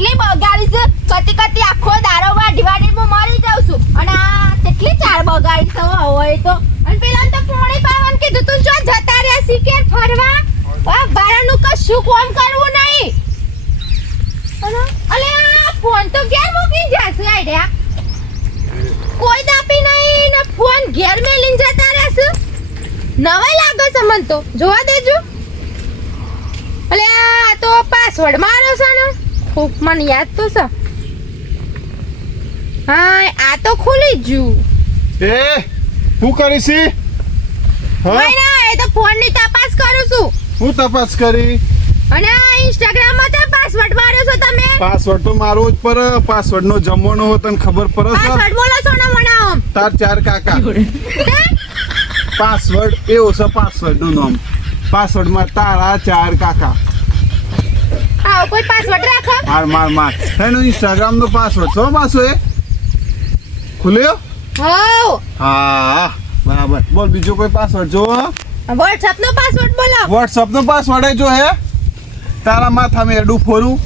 કેટલી બગાડી છે કતી આખો દારો વાડી હું મરી જાઉં છું અને આ કેટલી ચાર બગાડી છે હોય તો અને પેલા તો પોણી પાવન કીધું તું જો જતા રહ્યા સિકેર ફરવા બારાનું કશું કોમ કરવું નહીં અને અલે આ ફોન તો ઘેર મૂકી જાશે આઈડિયા કોઈ દાપી નહીં ને ફોન ઘેર મેલીને જતા રહેશે નવાઈ લાગે છે મન તો જોવા દેજો અલે આ તો પાસવર્ડ માર્યો છે ને ખૂબ મને યાદ તો છે હા આ તો ખુલી ગયું એ હું કરી છી હા ના એ તો ફોન ની તપાસ કરું છું હું તપાસ કરી અને આ ઇન્સ્ટાગ્રામ માં તો પાસવર્ડ માર્યો છો તમે પાસવર્ડ તો મારો જ પર પાસવર્ડ નો જમવાનો હો તને ખબર પડે છે પાસવર્ડ બોલો છો ને મનામ તાર ચાર કાકા પાસવર્ડ એવો છે પાસવર્ડ નું નામ પાસવર્ડ માં તારા ચાર કાકા આવો કોઈ પાસવર્ડ રાખો માર એનો ઇન્સ્ટાગ્રામ નો પાસવર્ડ છો પાછો એ ખુલ્યો હો હા બરાબર બોલ બીજો કોઈ પાસવર્ડ જો WhatsApp નો પાસવર્ડ બોલો WhatsApp નો પાસવર્ડ જો હે તારા માથામાં એડું ફોરું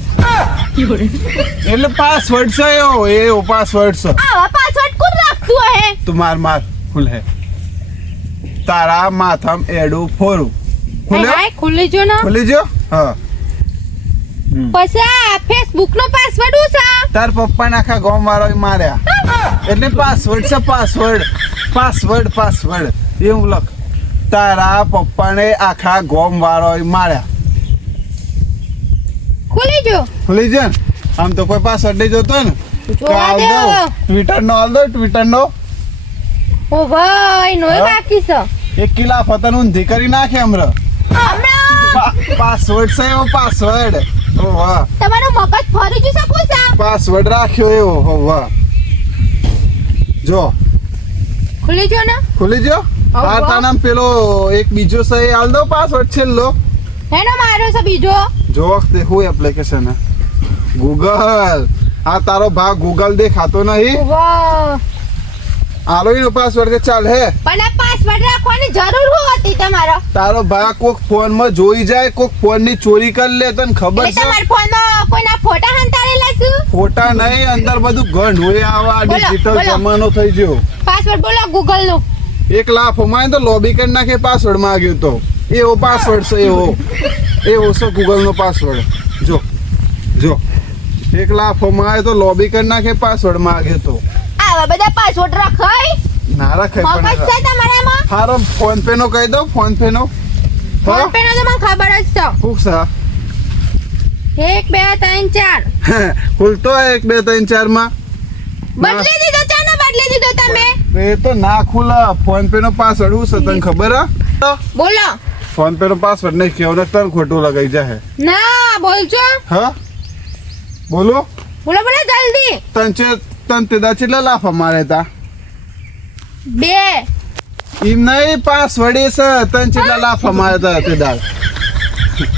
એટલે પાસવર્ડ છે એવો પાસવર્ડ છે આવા પાસવર્ડ કોણ રાખતું હે તું માર ખુલે તારા માથામાં એડું ફોરું હાય ખુલી જો ને ખુલી જો હા પછી ફેસબુક નો પાસવર્ડ હું છે તાર પપ્પા ને આખા ગામ વાળા માર્યા એટલે પાસવર્ડ છે પાસવર્ડ એવું લખ તારા પપ્પાને આખા ગામ વાળા માર્યા ખુલી જો ખુલી છે ને આમ તો કોઈ પાસવર્ડ નહીં જોતો ને જોવા દે ટ્વિટર નો ઓ ભાઈ નોય બાકી છે એક કિલા ફતન ઊંધી કરી નાખે હમણાં પાસવર્ડ છે એવો પાસવર્ડ ઓ વાહ તમારું મગજ ફરી જશે પૂછા પાસવર્ડ રાખ્યો એવો હો વાહ જો ખુલી જો ને ખુલી જો આ તાનામ પેલો એક બીજો છે એ હાલ દો પાસવર્ડ છેલ્લો એનો માર્યો છે બીજો જો વખતે હું એપ્લિકેશન ગૂગલ આ તારો ભાગ ગૂગલ દેખાતો નહીં વાહ આલો એનો પાસવર્ડ કે ચાલ હે પણ આ પાસવર્ડ રાખવાની જરૂર હતી તમારો તારો ભાગ કોક ફોન માં જોઈ જાય કોક ફોન ની ચોરી કરી લે તને ખબર છે તમારા ફોન માં કોઈના ફોટા હંતારેલા છે ફોટા નહીં અંદર બધું ઘણ હોય આવા ડિજિટલ જમાનો થઈ ગયો પાસવર્ડ બોલો ગૂગલ નો એક લાખ માં તો લોબી કરી નાખે પાસવર્ડ માંગ્યો તો એવો પાસવર્ડ છે એવો છે ગૂગલ નો પાસવર્ડ જો એક લાખ માં તો લોબી કરી નાખે પાસવર્ડ માંગ્યો તો આવા બધા પાસવર્ડ રખાય ના રખાય મગજ છે તમારામાં હારો ફોન પે નો કહી દો ફોન પે નો ફોન પે નો તો મને ખબર જ છે શું છે 1 2 3 4 ખુલતો 1 2 3 4 માં બદલી દીધો ચાનો બદલી દીધો તમે એ તો ના ખુલા ફોન પે નો પાસવર્ડ શું છે તને ખબર હે બોલો ફોન પે નો પાસવર્ડ નહીં કેવો ને તને ખોટું લગાઈ જાય ના બોલજો હા બોલો જલ્દી તન તે દા કેટલા લાફા મારે તા 2 એમ નહીં પાસવર્ડ એ છે તન કેટલા લાફા મારે તા તે દા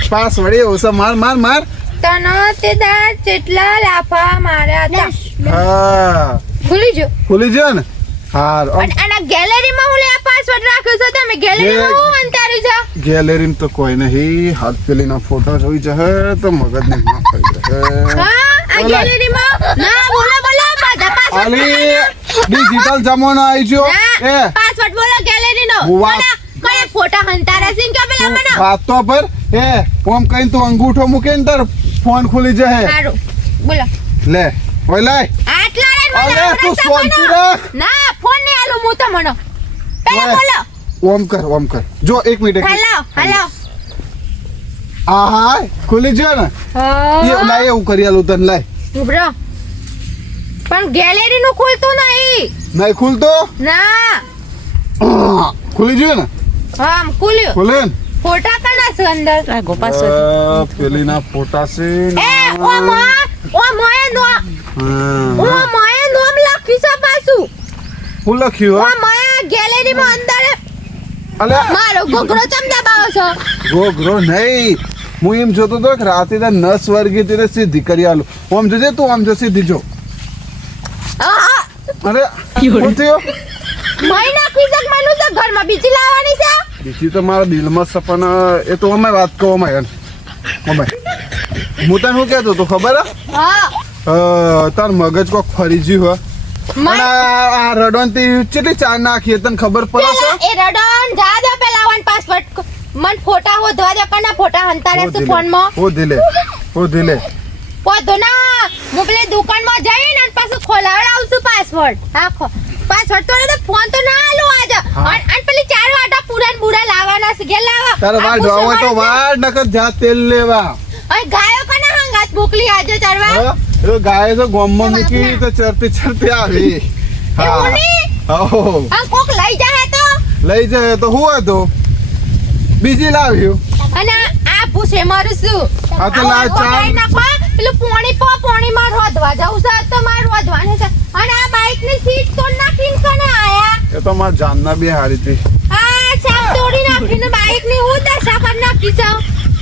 પાસવર્ડ એવું છે માર તનો તે દા કેટલા લાફા માર્યા હતા હા ખુલી જો ને હાર અને ગેલેરીમાં હું આ પાસવર્ડ રાખ્યો છે તમે ગેલેરીમાં હું અંતાર્યું છે ગેલેરીમાં તો કોઈ નહીં હાથ પેલીનો ફોટો જોઈ જશે તો મગજ ને ના થઈ જશે હા આ ગેલેરીમાં ના બોલો બધા પાસવર્ડ આલી ડિજિટલ જમાનો આવી ગયો એ પાસવર્ડ બોલો ગેલેરીનો કોને ફોટા હંતારા છે કે પેલા મને વાત તો પર એ ઓમ કઈ તું અંગૂઠો મૂકે ને તાર ફોન ખુલી જશે સારું બોલો લે ઓય લે આટલા અરે તું શાંતિ રાખ ના ફોન ને આલું હું તમને પેલા બોલો ઓમ કર જો 1 મિનિટ હાલો આહા ખુલી ગયો ને એ લાય એવું કરી આલું તને લાય ઉભરો પણ ગેલેરી નું ખુલતું નહીં ખુલતો ના ખુલી ગયો ને હા ખુલ્યું ખુલે ને ફોટા કના છે અંદર પેલી ના ફોટા છે એ ઓ મોય નોમ લખી છે પાછું હું લખ્યું ઓ મોય ગેલેરી માં અંદર અલે મારો ગોગરો ચમચા બાવો છો ગોગરો નહીં હું એમ જોતો તો કે રાતે તા નસ વર્ગી તેરે સીધી કરી આલું ઓમ જોજે તું આમ જો સીધી જો અરે શું થયો મહિના ખીજક મનુ છે ઘરમાં બીજી લાવવાની છે બીજી તો મારા દિલમાં સપના એ તો અમે વાત કહો અમે હું તને શું કહેતો તો ખબર હે? હા તાર મગજ કોક ફરી ગયું હો અને મને આ રડોનથી કેટલી ચા નાખી તને ખબર પડે છે પેલા એ રડોન જા દે પેલા વન પાસવર્ડ મન ફોટા હોધવા દે કના ફોટા હંતાડે છે ફોનમાં ઓ દિલે પોધો ના હું પેલી દુકાનમાં જઈને અને પાછું ખોલાવડાવશું પાસવર્ડ આખો પાસવર્ડ તો ફોન તો ના આલો આજ હા. અને પેલી ચાર વાટા પૂરા ને બુરા લાવવાના છે કે લાવા તારે વાળ ધોવા હોય તો વાળ નકર જા તેલ લેવા અને ગાયો કના હંગાત મોકલી આજે ચરવા હા? એ ગાય તો ગોમમાં મૂકી તો ચરતી આવી એવું નહીં? આહો આ કોક લઈ જાય તો લઈ જાય તો હું હતો બીજી લાવ્યું અને આ પૂછે મારું શું આ તો લાવ ચા. નાખો પેલું પોણી માં રોધવા જાઉં છે તો માર રોધવાનું છે અને આ બાઈક ની સીટ તો નાખીને કને આયા એ તો મારા જાનના બી હારી હતી આ સાપ તોડી નાખીને બાઈક ની હું દશા કર નાખી છે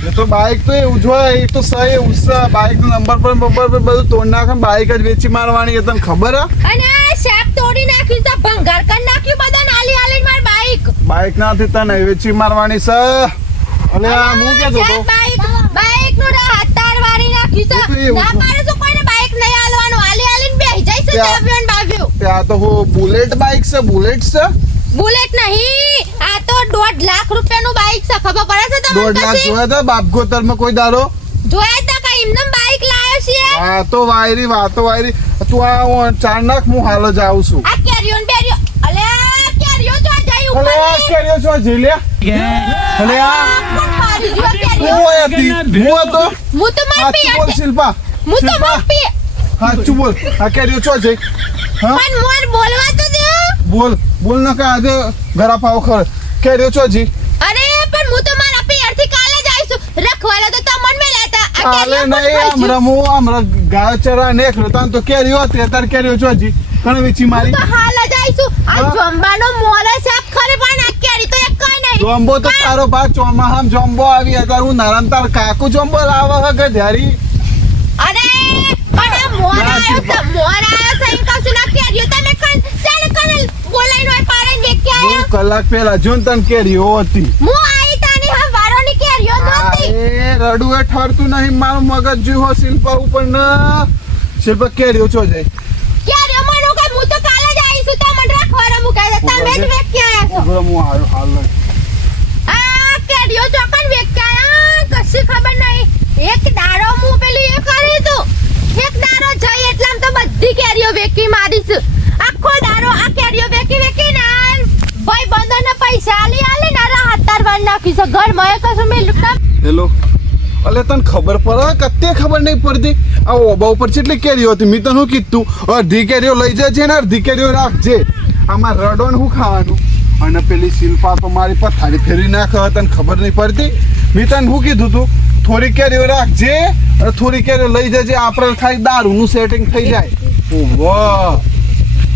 એ તો બાઈક તો એવું જ હોય એ તો સહી ઉસ્સા બાઈક નો નંબર પર બધું તોડ નાખે બાઈક જ વેચી મારવાની એ તને ખબર હે અને આ સાપ તોડી નાખી છે ભંગાર કર નાખ્યું બધા નાલી આલી માર બાઈક બાઈક નાથી તને વેચી મારવાની છે અને આ હું કેતો તો બાઈક નું હાથાર વારી નાખ્યું છે એવું ના છે. પાડે તો કોઈને બાઈક નહીં આલવાનું આલી આલીને બેહી જાય છે ત્યાં- ચાવ્યો ને બાવ્યો ત્યાં તો હું બુલેટ બાઈક છે બુલેટ છે બુલેટ નહીં આ તો 1.5 લાખ રૂપિયાનું બાઈક છે ખબર પડે છે તમને 1.5 લાખ કશી? જોયા તા બાપગોતર માં કોઈ દારો જોયા તા કઈ એમને બાઈક લાયો છે વાતો વાયરી તું આ ચાર નાખ હું હાલ જ આવું છું આ કેરીઓ ને બેરીઓ અલે આ કેરીઓ તો જઈ અલે આ ઉપર કેરીઓ છો ઝીલ્યા અલે આ કોણ મારી જો કેરીઓ હું હતી હું હતો હું તો માર સાચું બોલ પી શિલ્પા હું તો માર પી સાચું બોલ આ કેરીઓ છો જઈ હા પણ મોર બોલવા તો દે બોલ ન કે આજે ઘરા પાવ ખર કેરીઓ છો જી અરે પણ હું તો મારા પિયર થી કાલે જ આવીશું રખવાલા તો તમન મે લેતા આ કાલે કેરીઓ નહીં આમરા ગાય ચરા નેખ રતાન તો કેરીઓ હતી અત્યારે કેરીઓ છો જી કણ વેચી મારી તો હાલ જ આવીશું આ હા? જંબાનો મોલ સાફ ખરે પણ આ કેરી તો એક કઈ નહીં જોમ્બો તો તારો બા ચોમાહામ જોમ્બો આવી અત્યારે હું નારાયણ તાર કાકુ જોમ્બો લાવવા કે ધ્યારી અરે પણ આ મોર ના, આવ્યો શિલ્પા. છે મોર આવ્યો છે એમ કહું છું ના કેરીઓ તમે કણ ચાલ કણ બોલાઈને હોય પારે ને કે દોઢ આયા કલાક પહેલા જો ને તને કેરીઓ હતી હું આઈ તાની હા વારોની કેરીઓ નહોતી એ રડું એ ઠરતું નહીં મારું મગજ જીવો શિલ્પા ઉપર ન શિલ્પા કેરીઓ છો જાય કેરીઓ મનો કે હું તો કાલે જ આવીશું તમને રખવાલા મુકાઈ દે તમે જ વેચ કે આયા છો ઉભો હું આવ્યો હાલ જ. આ કેરીઓ ચોકન વેચ કે આયા કશી ખબર નહીં એક દાડો હું પેલી એ કરી તું એક દાડો જઈ એટલામ તો બધી કેરીઓ વેકી મારીશ આખો દાડો આ કેરીઓ વેકી ના ભાઈ બંધોને પૈસા આલી ના રાહત તારવા નાખી છે ઘર માં કશું મેં લૂટા હેલો અલે તને ખબર પડે કત્તે ખબર નહીં પડતી આ ઓબા ઉપર કેટલી કેરીઓ હતી મેં તને શું કીધું અડધી કેરીઓ લઈ જજે ને અડધી કેરીઓ રાખજે આમાં રડો ને શું ખાવાનું અને પેલી શિલ્પા તો મારી પથારી ફેરવી નાખે તને ખબર નહીં પડતી મેં તને શું કીધું તું થોડી કેરીઓ રાખજે અને થોડી કેરીઓ લઈ જજે આપણે ખાલી દારૂનું સેટિંગ થઈ જાય ઓહો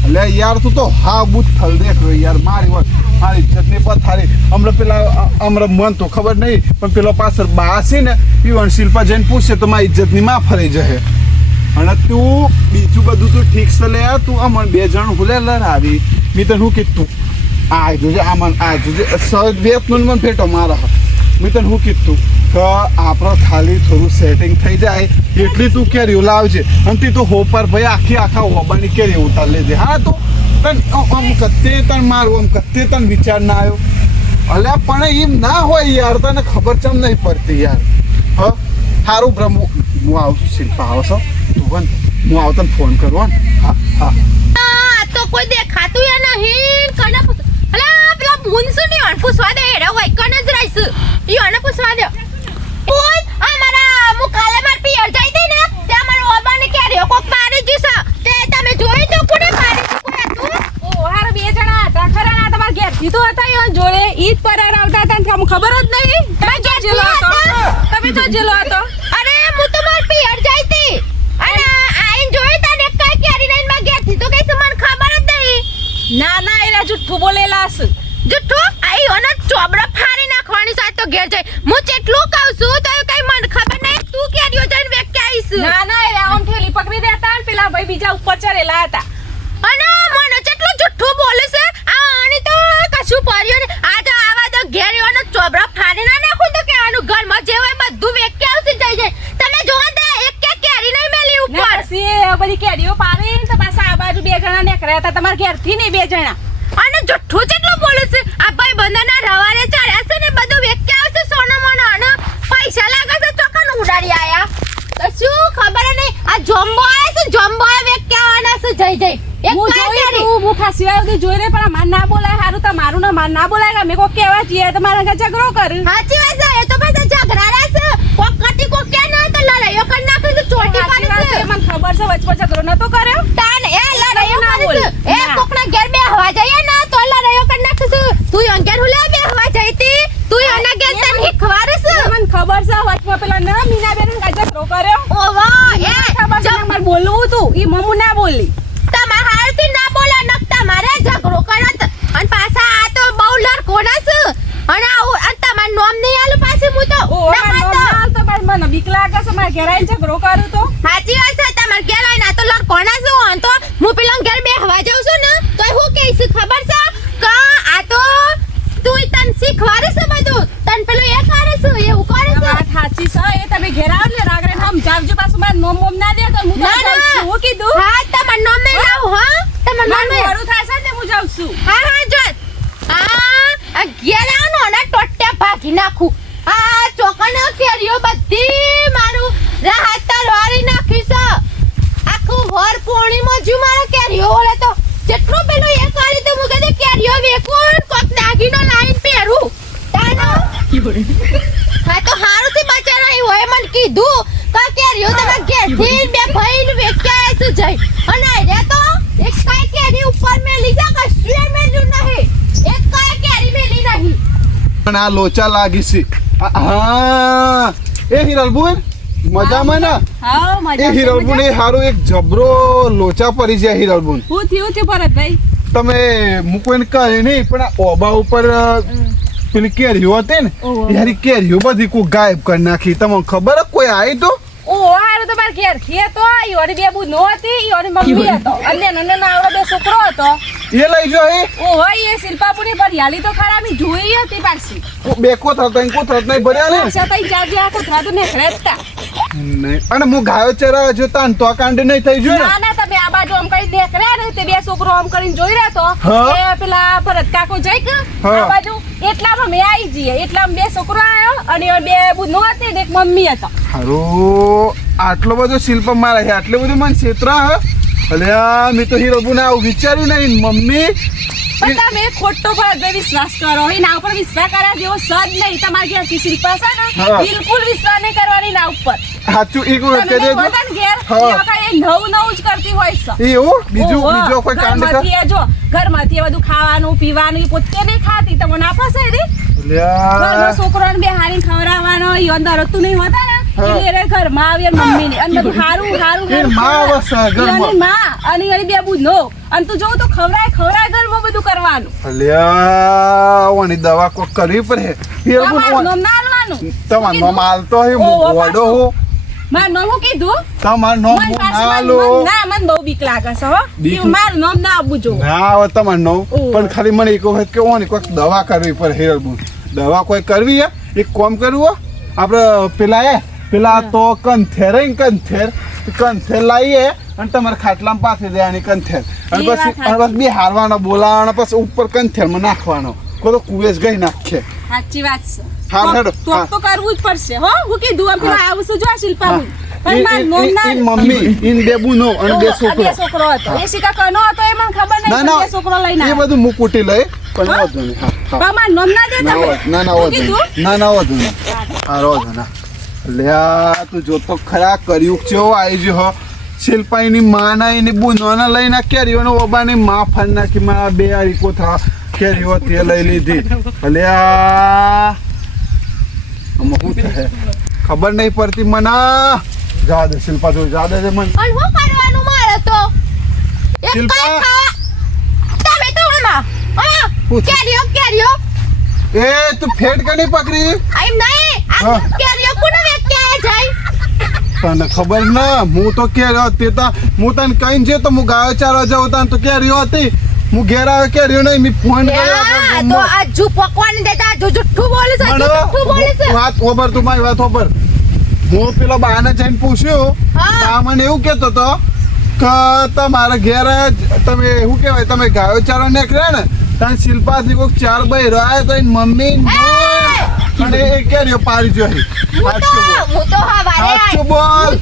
અલે યાર તું તો હા બુત થલ દેખ યાર મારી વાત મારી ઇજ્જતની પથારી હમણાં પેલા હમણાં મન તો ખબર નહીં પણ પેલો પાછળ બા છે ને પીવન શિલ્પા જઈને પૂછશે તો મારી ઇજ્જતની માં ફરી જશે અને તું બીજું બધું તું ઠીક છે લે તું અમન બે જણ હુલે લડાવી મેં તને શું કીધું આ જોજે આમન આ જોજે વેતનું મને ભેટો મારા મેં તને શું કીધું કે આપણે ખાલી થોડું સેટિંગ થઈ જાય એટલી તું કેરીઓ લાવજે અને તી તો હોપર ભાઈ આખા હોબાની કેરી ઉતાર લેજે હા તો તન આમ કત્તે તન મારું આમ કત્તે તન વિચાર ના આવ્યો અલ્યા પણ એમ ના હોય યાર તને ખબર ચમ નહીં પડતી યાર હ સારું બ્રહ્મ હું આવું છું શિલ્પા આવો છો તું બન હું આવું તને ફોન કરવો ને હા હા આ તો કોઈ દેખાતું ય નહીં કને પૂછ અલા પેલો મુનસુ ની ઓન પૂછવા દે એડા હોય કને જ રહીશ ઈ ઓને પૂછવા દે ઓય અમારા મુ કાલે માર પિયર જઈ દે ને તે અમાર ઓબાને કેરીઓ કોક મારી જીસ તે તમે જોઈ તો કોને મારી કોઈ હતું ઓ હાર બે જણા હતા ખરા ના તમાર ઘેર જીતો હતા યો જોડે ઈ જ પરાર આવતા હતા ને તમને ખબર જ નહીં તમે જો જેલો હતો તમે જો જેલો હતો અરે મુ તો માર પિયર જઈ તી અને આઈન જોઈ તા ને કઈ કેરી લઈને માં ઘેર થી તો કઈ મને ખબર જ નહીં ના ના એરા જુઠ્ઠું બોલેલા હશે જુઠ્ઠો આઈ ઓનો ચોબડા ફાડી નાખવાની સાથ તો ઘેર જઈ હું જેટલું કહું છું તો કઈ મને ખબર નહીં તું કેરીઓ જઈને વેક કે આવીશ ના ના એરા આમ ઠેલી પકડી દેતા ને પેલા ભાઈ બીજા ઉપર ચડેલા હતા અને મને જેટલું જુઠ્ઠું બોલે છે આ આની તો કશું પડ્યું ને આ તો આવા તો ઘેર ઓનો ચોબડા ફાડી ના નાખું તો કે આનું ઘરમાં જે હોય બધું વેક કે આવશે જઈ જાય તમે જોવા બધી કેરીઓ પાડી તો પાછા આ બાજુ 2 જણા નીકળ્યા હતા તમારા ઘેરથી નહીં 2 જણા. અને જુઠ્ઠું જેટલું બોલે છે આ ભાઈ બંધના રવાને ચડ્યા છે ને બધું વેચી આવશે સોના મોના અને પૈસા લાગે છે ચોકન ઉડાડી આયા તો શું ખબર નહીં આ જોમ્બો આયા છે જોમ્બો વેચી આવવાના છે જઈ જઈ એક હું કાંઈ જોઈ કરી. તું મુખા સિવાય બધી જોઈ રે પણ માર ના બોલાય હારું તમારું ના માર ના બોલાય અમે કોઈ કહેવા જઈએ તો મારા ઘરે ઝઘડો કરે. સાચી વાત છે એ તો બધા ઝઘડા છે કોક કટી કોક કે ના તો લડાઈઓ કરી નાખે છે ચોટી સાચી વાત પાડી છે, છે મને ખબર છે વચમાં ઝઘડો નતો કર્યો. તાન એ લડાઈઓ ના કરી બોલ. છે એ ના. કોકના ઘેર બે હવા જઈએ ને તો લડાઈઓ કરી નાખે છે તું યો ઘેર હુલે બે હવા જઈતી તું યોના ઘેર તને શીખવાડે છે મને ખબર છે વચમાં પેલા ના મીનાબેન ગાજર ઝઘડો કર્યો. ઓવા એ ખબર છે મારે બોલવું હતું ઈ મમ્મુ ના બોલી. તમાર હારથી ના બોલે નકતા મારે ઝઘડો કરત અને પાછા આ તો બહુ લડકોણા છે અને આવું અને તમાર નોમ નહીં આલું પાછી હું તો ઓ માર તો પણ મને બીક લાગે છે મારે ઘેર આવીને ઝઘડો કરું તો. સાચી વાત છે તમાર ઘેર આવીને આ તો લડકોણા છે હું તો હું પેલા ઘેર બે હવા જાઉં છું ને તો હું કહીશ ખબર છે કે આ તો તું તને શીખવાડે છે બધું તને પેલું એ કરે છે એવું કરે આ છે વાત સાચી છે એ તમે ઘેર આવો ને રાગડે સમજાવજો પાછું મારે નોમ મોમ ના દે તો હું તો ના, જાઉં ના. છું. હું કીધું હા તમાર નોમ નહીં લાવું હા તમાર નોમ મારું નહીં મોડું થાય છે ને હું જાઉં છું. હા હા જો આ ઘેર આવો ને ટોટ્યા ભાગી નાખું આ ચોકનો કેરીઓ બધી મારું રાહત તરવારી નાખી છે આખું વર પૂર્ણિમા જુ મારો કેરીઓ ઓલે તો જેટલું પેલું એ કરી તો મુકે તે કેરીઓ વેકું કોક દાગીનો લાઈન પહેરું તાનો હા તો હારું થી બચારા અહીં હોય મને કીધું કે કેરીઓ તમારા ઘેરથી બે ભાઈ વેચ્યા છે જઈ અને આરે તો એક કાઈ કેરી ઉપર મેલી જા કશું મેલ્યું નહીં એક કાઈ કેરી મેલી નહીં પણ આ લોચા લાગી છે હા એ હિરલબુન મજામાં ને હા એ મજા હિરલબુન એ હારું એક જબરો લોચા પડી જાય હિરલબુન હું થયું ભરતભાઈ. તમે મૂકીને કહે નહીં પણ આ ઓબા ઉપર પેલી કેરીઓ હતી ને ઓહો. યાર ઈ કેરીઓ બધી કોઈ ગાયબ કરી નાખી તમને ખબર જ કોઈ આવી તો ઓ હારું તો મારે ઘેર થી હતો ઈઓની બે બુનો હતી ઈઓની મમ્મી હતો અને નાનો આવડો બે છોકરો હતો. એ લઈ જો એ ઓ હોય એ શિલ્પાપુરી પર યાલી તો ખરા મી જોઈ હતી પાછી. બે કોથળા ત્રણ કોથળા નહીં ભર્યા ને પાછા તઈ જાજે આ કોથળા તો નેખડે જ તા. નહીં. અને હું ગાયો ચરાવે જો તાન તો આ કાંડ નહીં થઈ ગયું ના ના તમે આ બાજુ આમ કરી નેખડ્યા ને તે બે છોકરો આમ કરીને જોઈ રહ્યા તો હા. એ પેલા ભરત કાકો જઈ કે હા. આ બાજુ એટલામાં મેં આવી જઈએ એટલામાં બે છોકરો આવ્યો અને એ બે બુનો હતી ને એક મમ્મી હતા. હારું આટલો બધો શિલ્પ મારા છે આટલું બધું મને ક્ષેત્ર હે અલ્યા મેં તો હીરોબુને આવું વિચાર્યું નહીં મમ્મી પણ તમે ખોટો ભરતભાઈ વિશ્વાસ કરો એના ઉપર વિશ્વાસ કર્યા જેવો સદ નહીં તમારી ઘેરથી શિલ્પા છે ને હા. બિલકુલ વિશ્વાસ નહીં કરવાની ના ઉપર. સાચું એક તમે વખત નહીં હોતા ને ઘેર હા. એ વખતે એ નવું જ કરતી હોય છે. એવું બીજું ઓહો, બીજો કોઈ કાંડ કર ઘરમાંથી એ જો ઘરમાંથી એ બધું ખાવાનું પીવાનું એ પોતે નહીં ખાતી તમને ના ફસાય રે અલ્યા ઘરમાં છોકરાને બે હારી ખવડાવવાનો ઈ અંદર હતું નહીં હોતા ને હા. એટલે એને ઘરમાં આવી અને મમ્મીને અને બધું હારું એ માં વસે ઘરમાં. એની માં અને એની બે બુનો અને તું જોઉં તો ખવડાય ઘરમાં બધું કરવાનું. અલ્યા ઓની દવા કોક કરવી પડે હીરોબુન તમારું નામ ના આલવાનું. તમાર નામ આલતો હે ઓહો, હું વડો હું મારું નામ હું કીધું તમાર નામ મને હું પાછું ના મને- લો ના મને બહુ બીક લાગે છે હો બીક? કે મારું નામ ના આપવું જો. ના આવે તમાર નામ ઓહો. પણ ખાલી મને એક વખત કે ઓની કોઈક દવા કરવી પડે હીરોબુન દવા કોઈ કરવી હે એક કામ કરવું હો આપણે પેલા તો કંથેર લાવીએ અને તમારે ખાટલામાં પાથરી દેવાની કંથેર અને એ વાત પછી અને બસ બે હારવાનો બોલાવાનો પછી ઉપર કંથેરમાં નાખવાનો કોઈ તો કુવેસ ગઈ નાખે સાચી વાત છે. હા, હેડો. તો હા. તો કરવું જ પડશે હો હું કીધું આમ પેલા આવું છું જો આ શિલ્પા પણ મારું નામ ના મમ્મી ઇન બેબુનો અને બે ઓહો, છોકરો બે છોકરો હતો એ શિકા કનો હતો એ મને ખબર ના નહીં ના બે છોકરો લઈને એ આવ્યો. બધું મુકુટી લઈ પણ હા? વાંધો નહીં હા હા પણ મારું નામ ના દે ના તમે વાંધો- ના ના શું વાંધો કીધું? નહીં. ના ના વાંધો નહીં. હા વાંધો ના લ્યા તું જોતો ખરા કર્યું કેવો આવી ગયો હો શિલ્પાઈની માના એની બુનોને લઈને કેરીઓને ઓબાની માં ફાડી નાખી મારા બે આરી કોથળા કેરીઓ તે લઈ લીધી અલ્યા આમાં શું થાય ખબર નહીં પડતી મને જા દે શિલ્પા જો જા દે મને અને હું કરવાનું મારે તો એક શિલ્પા? કાંઈ ખાવા તમે તો આમાં પૂછ. કેરીઓ એ તું ફેટ કની પકડી એમ નહીં આ હા. કેરીઓ કોને વેચ્યા જાય તને ખબર ના હું તો કેરીઓ તે તો હું તને કહીને છે તો હું ગાયો ચારવા જાઉં તા તો કેરીઓ હતી હું ઘેર આવ્યો કેરીઓ નહીં મેં ફોન આ તો આ જુ પકવાની દેતા જુ જુઠ્ઠું બોલે છે જુ જુઠ્ઠું બોલે છે વાત ખબર તું મારી વાત ખબર હું પેલો બાને જઈને પૂછ્યું હા. આ મને એવું કહેતો હતો કે તમારા ઘેર જ તમે શું કહેવાય તમે ગાયો ચારો નીકળ્યા ને ત્યાં શિલ્પાથી કોઈક 4 બૈરો આવ્યા તો એની મમ્મી અને એ કેરીઓ પાડી જોઈ. હું તો હવારે સાચું બોલ.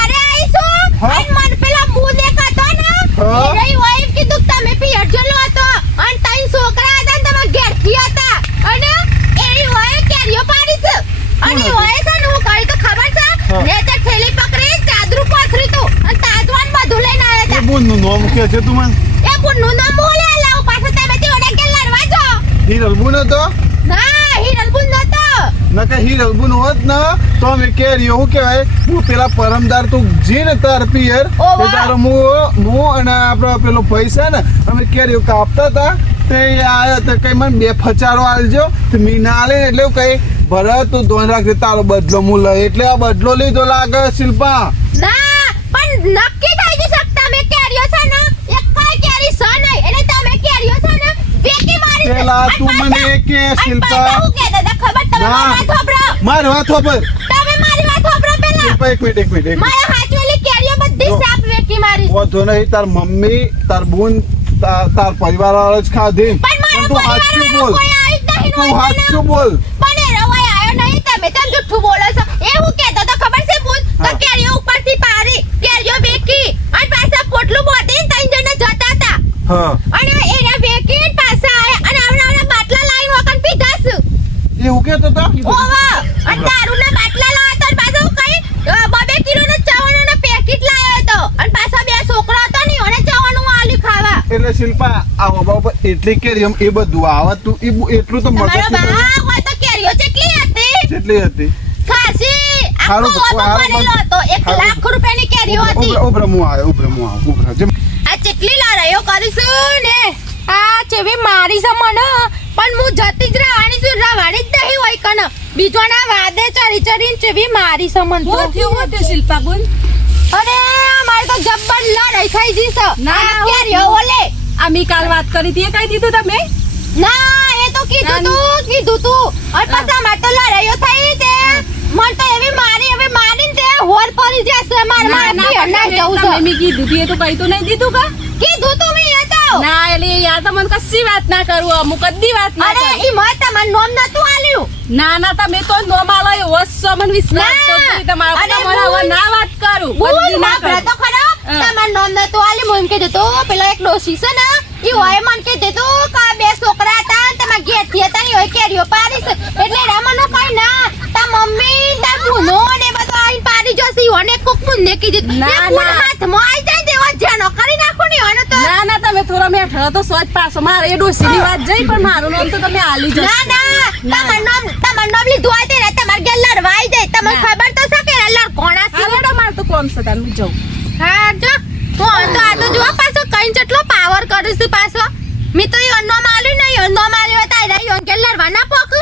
આવીશું હા? અને મને પેલા મુને કહેતો ને હા? એ રહી હોય કીધું કે તમે પિયર જેલો હતો અને ત્રણ છોકરા હતા ને તમે ઘેરથી હતા અને એ હોય કેરીઓ પાડી છે અને કોણ હોય છે ને હું કરી તો ખબર છે હા. ને તે થેલી પકડી ચાદરું પથરી તું અને તાજવાન બધું લઈને આવ્યા એ હતા. બોલનું નામ કે છે તું મને એ બુનનું નામ બોલે લાવ પાછો તમે તે ઓડે કે લડવા જો હિરલબુન હતો ના હિરલ બુન નતો નકે હિરલબુન હોત ને તો અમે કેરીઓ શું કહેવાય હું પેલા પરમદાર તું જીને તાર પિયર ઓવા. તે તારો હું અને આપણો પેલો ભાઈ છે ને અમે કેરીઓ કાપતા હતા તે આયો તો કઈ મને 2 ફચારો આલજો તો મીના આલે ને એટલે એવું કઈ ભરત તું ધોન રાખજે તારો બદલો હું લઈ એટલે આ બદલો લીધો લાગે શિલ્પા. ના પણ નક્કી થઈ ગયું છે તમે કેરીઓ છે ને એક કઈ કેરી છે નહીં એટલે તમે કેરીઓ છે ને વેકી મારી છે. પેલા તું અને મને પાછા- કે અને શિલ્પા. પાછા હું કહેતા હતા ખબર તમે ના. મારી વાત સાંભળો. માર વાતો પર તમે મારી વાત સાંભળો પહેલા. શિલ્પા એક મિનિટ મારા હાચવેલી કેરીઓ બધી જો. સાપ વેકી મારી છે. વાંધો નહીં તાર મમ્મી તાર બુન તાર પરિવાર વાળો જ ખાધી પણ તું મારા સાચું પરિવારવાળા બોલ કોઈ આવી જ નહીં તું હોય ને. સાચું બોલ પણ એ રવાઈ આવ્યો નહીં તમે તેમ જુઠ્ઠું બોલો છો એવું કહેતો તો ખબર છે બુન તો હા. કેરીઓ ઉપરથી પારી કેરીઓ વેકી અને પાછા પોટલું બોધીને ત્રણ જણા જતા હતા હા અને એના વેકી પાછા આયા અને આવડા બાટલા લાઈન વખત પીધા છે એવું કેતો તા ઓવા અને દારૂના બાટલા લાવ્યો તો અને પાછો કઈ 2 કિલોનો ચવાણોનો પેકેટ લાવ્યો હતો અને પાછા 2 છોકરા હતા ને એને ચવાણું આલ્યું ખાવા એટલે શિલ્પા આ ઓબા ઉપર એટલી કેરી એ બધું આવે તું એટલું તો મગજ તમારો બા હોય તો કેરીઓ કેટલી હતી કેટલી હતી ખાસી હારું, આખો ઓબો હારું, ભરેલો હતો 1 હારું. લાખ રૂપિયાની કેરીઓ હતી ઉભરે હું આવ્યો જેમ આ કેટલી લડાઈઓ કરીશું ને આ ચેવી મારી છે મને પણ હું જતી જ રહેવાની છું રહેવાની જ નહીં હોય કણ બીજોના વાદે ચડી ચડીને ચેવી મારી છે મને તો. હું થયું શિલ્પા બોલ. અરે મારે તો જબ્બર લડાઈ થઈ ગઈ છે ના, આ હું કેરીઓ ઓલે આ મી કાલ વાત કરી હતી એ કઈ દીધું તમે ના એ તો કીધું તું અને પાછા મારે તો લડાઈઓ થઈ તે મને તો એવી મારીને તે હોર પડી જશે મારે પિયર ના જવું તમે છે મી કીધું હતું એ તો કઈ તો નહીં દીધું કા કીધું તું મેં એ તો ના એટલે યાર તમને કશી વાત ના કરું અમુક કદી વાત ના અરે કરું ઈ મત તમાર નોમ નતું આલ્યું ના તમે તો નો માલો એવો જ મને વિશ્વાસ તો ના. નથી તમારા અરે પર મને હવે બોલ. ના વાત કરું બોલ કદી ના માપરા કરું તો ખરો હા. તમાર નોમ નતું આલ્યું મને કીધું તો પેલો એક ડોશી છે ને ઈ હોય મને કીધું તું કે આ 2 છોકરા હતા ને તમાર ઘેરથી હતા ને ઈ હોય કેરીઓ પાડી છે એટલે રમણનો કઈ ના તા મમ્મી તા બુનો ને બધું આઈ પાડી જોશે ઈ ઓને કોક મુન્ને કીધું ના, એ બુન ના. હાથમાં આઈ જાય દેવા જેનો કરી નાખો ને ઓને તો ના તમે થોડા મેઠો તો સોચ પાછો મારે એ ડોસીની વાત જઈ પણ મારું નામ તો તમે આલી જશો ના તમાર નોમ લીધું હોય તે તમાર ઘેર લડવા આઈ જાય તમને ના. ખબર તો છે કે લડ કોણા છે હાલો માર તો કોમ છે તાર હું જાઉં હા જો હું તો આ તો જો પાછો કઈ જેટલો પાવર કરીશ પાછો મી તો યો નો માલ્યું ને યો નો માલ્યો તાઈ યો કે લડવા ના પોક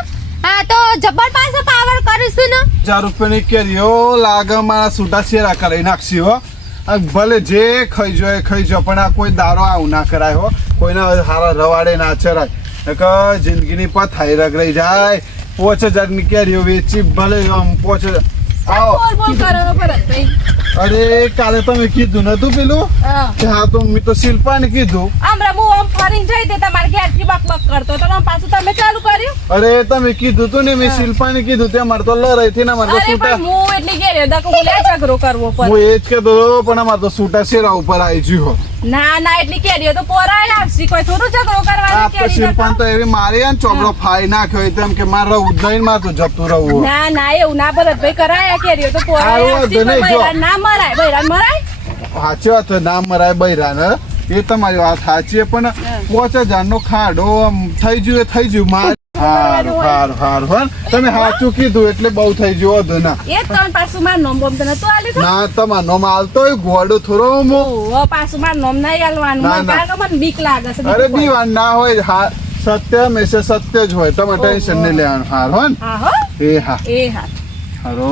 હા તો જબર પાછો પાવર કરીશ ને 4 રૂપિયાની કેરીઓ લાગે મારા છૂટા શેરા કરી નાખશી હો આ ભલે જે ખાઈ જો પણ આ કોઈ દારો આવું ના કરાય હો કોઈના હારા રવાડે ના ચરાય નકર જિંદગીની પથાઈ રગડાઈ જાય 5000ની કેરીઓ વેચી ભલે આમ 5000 આવો બોલ કરો પરત ભાઈ અરે કાલે તમે કીધું નતું પેલું હા કે હા તો મેં તો શિલ્પાને કીધું આમરા હું આમ ફરીને જઈ તે તમારે ઘેરથી બકબક કરતો તો પાછું તમે ચાલુ કર્યું અરે તમે કીધું તું ને મેં શિલ્પાને કીધું તે અમારે તો લડાઈ થી ને અમારે તો અરે છૂટા પણ હું એટલી ઘેરે દક હું લે ઝઘડો કરવો હું પડે એ જ કહેતો હતો પણ અમારે તો છૂટા શેરા ઉપર આવી ગયું ના એટલી કેરીઓ તો પોરાય આવશે કોઈ થોડું ઝઘડો આ કરવાનો તો કેરી શિલ્પાન તો એવી મારી ને ચોપડો ફાઈ નાખ્યો તેમ કે મારે રહું જ નહીં મારે તો જતું રહું ના એવું ના ભરતભાઈ કરાયા કેરીઓ તો પોરાય આવું આવશે વાંધો નહીં, પણ જો. બૈરાન ના મરાય બૈરાન મરાય સાચી વાત છે, ના મરાય બૈરાને એ તમારી વાત સાચી છે, પણ 5000 નો ખાડો આમ થઈ ગયું માર હારું હો તમે સાચું કીધું એટલે બહુ થઈ ગયું હતું ના એ જ તને પાછું માર નોમ બોમ તને તો આલી તો ના તમારો માલતો હોય ઘોડો થોડો મો ઓહો, પાછું માર નોમ નહીં આલવાનું ના, મને ના. કારણ કે મને બીક લાગે છે અરે બીજું કોઈ. દીવાન ના હોય હા સત્ય હંમેશા સત્ય જ હોય તમે ટેન્શન નહીં લેવાનું હાર હો ને હા હો એ હા એ હા હરો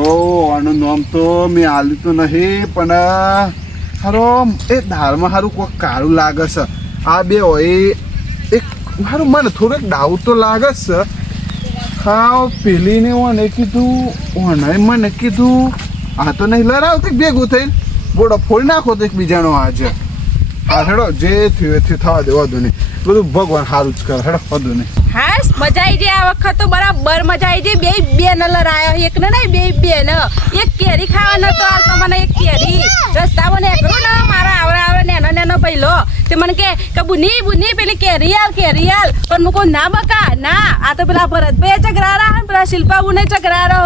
આનું નામ તો મેં આલ્યું તો નહીં પણ હરો એ દાળમાં સારું કોઈ કાળું લાગે છે આ બે હોય એક મારું મને થોડોક ડાઉટ તો લાગે જ છે હા પેલીને મને કીધું ઓને મને કીધું આ તો નહીં લડાવતી ભેગું થઈને બોડો ફોડી નાખો તો એકબીજાનો આજે હા હેડો જે થયું એ થયું, થવા દે, વાંધો નહીં. બધું ભગવાન સારું જ કરે, હેડો વાંધો નહીં. હાસ મજા આવી જાય આ વખત તો બરાબર મજા આવી જાય. બે નલર આયો એક ને નહીં બે ને એક કેરી ખાવા નતો આવતો મને. એક કેરી રસ્તામાં નીકળું ને મારા આવડે નેનો પહેલો તે મને કે બુની પેલી કેરી આલ પણ મૂકો ના બકા ના. આ તો પેલા ભરતભાઈ ચગરારા ને પેલા શિલ્પા બુને ચગરારો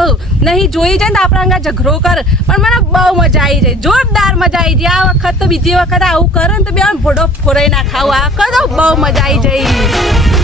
નહીં જોઈ જાય ને આપણા અંગા ઝઘડો કર. પણ મને બહુ મજા આવી જાય, જોરદાર મજા આવી જાય. આ વખત તો બીજી વખત આવું કરે ને તો બે ભોડો ફોરાઈ ના ખાવું. આ વખત તો બહુ મજા આવી જાય.